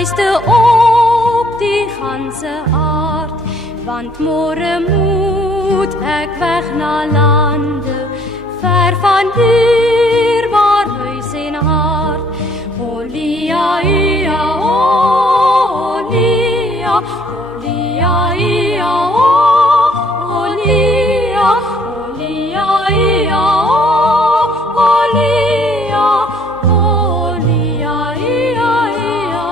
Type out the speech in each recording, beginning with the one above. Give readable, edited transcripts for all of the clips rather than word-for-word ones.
Luister op die ganse aard, want môre moet ek weg na lande, ver van hier waar huis en hart. Olia, ia, olia, olia, ia, olia, olia, ia, olia, olia, ia, ia,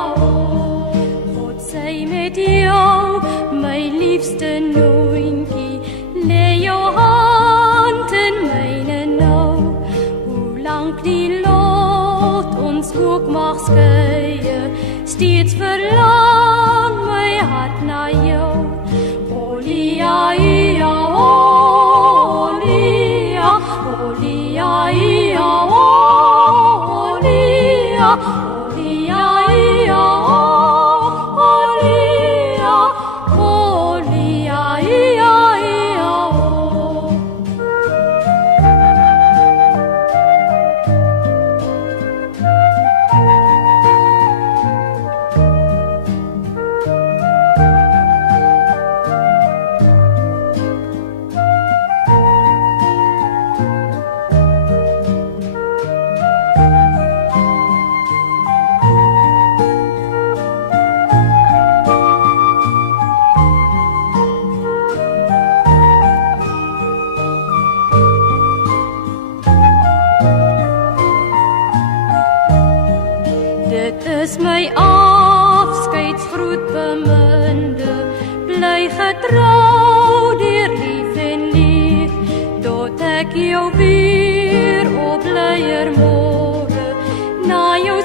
God sy met jou, my liefste noontjie, lê jou hand in myne nou, hoe lank die lot ons ook mag skeie, steeds verlang my hart na jou. Olia, ia, olia, olia, ia, olia, olia, ia, olia, olia, ia, ia, Dit is my afskeidsgroet beminde, bly getrou deur lief en lief, tot ek jou weer opleier môre, na jou